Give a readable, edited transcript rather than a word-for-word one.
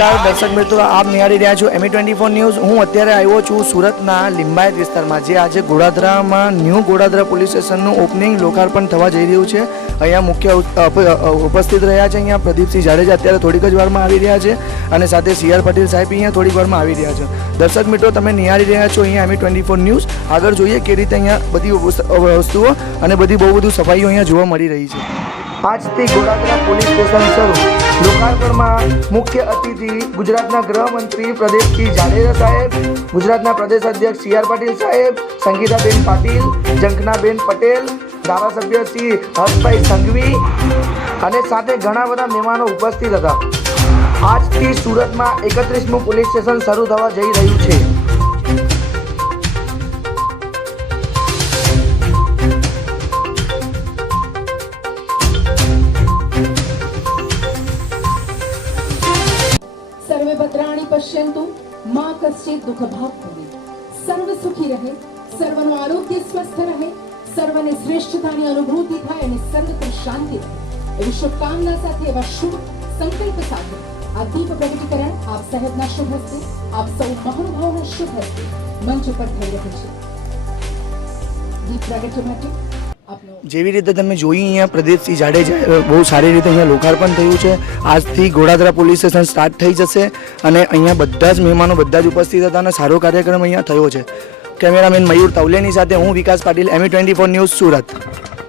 નમસ્કાર દર્શક મિત્રો, આપ નિહાળી રહ્યા છો ME24 ન્યૂઝ। હું અત્યારે આવ્યો છું સુરતના લિંબાયત વિસ્તારમાં, જે આજે ગોડાદરામાં ન્યૂ ગોડાદરા પોલીસ સ્ટેશનનું ઓપનિંગ લોકાર્પણ થવા જઈ રહ્યું છે। અહીંયા મુખ્ય ઉપસ્થિત રહ્યા છે અહીંયા પ્રદીપસિંહ જાડેજા અત્યારે થોડીક જ વારમાં આવી રહ્યા છે, અને સાથે CR પાટીલ સાહેબ અહીંયા થોડીક વારમાં આવી રહ્યા છે। દર્શક મિત્રો, તમે નિહાળી રહ્યા છો અહીંયા ME24 ન્યૂઝ। આગળ જોઈએ કે રીતે અહીંયા બધી વસ્તુઓ અને બહુ બધું સફાઈઓ અહીંયા જોવા મળી રહી છે। આજથી ગોડાદરા પોલીસ સ્ટેશન શરૂ। लोकार्पण मुख्य अतिथि गुजरातना गृहमंत्री प्रदीपसिंह जाडेजा साहेब, गुजरातना प्रदेश अध्यक्ष CR पाटील साहेब, संगीताबेन पाटील, जंकनाबेन पटेल, धारासभ्य श्री हर्षभाई संघवी અને સાથે ઘણા બધા મહેમાનો ઉપસ્થિત હતા। આજથી સુરતમાં 31મું પોલીસ સ્ટેશન શરૂ થવા જઈ રહ્યું છે। सर्वे भद्राणि पश्यन्तु मां कश्चित् दुःखभाग् भवेत्। सर्व सुखी रहे, सर्वનું આરોગ્ય સ્વસ્થ રહે, સર્વને શ્રેષ્ઠતાની અનુભૂતિ થાય અને સર્વત્ર શાંતિ રહે, એવી શુભકામના સાથે, એવા શુભ સંકલ્પ સાથે આ દીપ પ્રગટીકરણ આપ સાહેબના શુભ હસ્તે, આપ સૌ મહાનુભાવોના શુભ હસ્તે મંચ ઉપર થઈ રહ્યું છે। દીપ પ્રગટ્ય માટે જેવી રીતે તમે જોઈ અહીંયા પ્રદીપસિંહ જાડેજા બહુ સારી રીતે અહીંયા લોકાર્પણ થયું છે। આજથી ગોડાદરા પોલીસ સ્ટેશન સ્ટાર્ટ થઈ જશે અને અહીંયા બધા જ મહેમાનો બધા જ ઉપસ્થિત હતા અને સારો કાર્યક્રમ અહીંયા થયો છે। કેમેરામેન મયુર તવલેની સાથે હું વિકાસ પાટીલ, ME24 ન્યૂઝ, સુરત।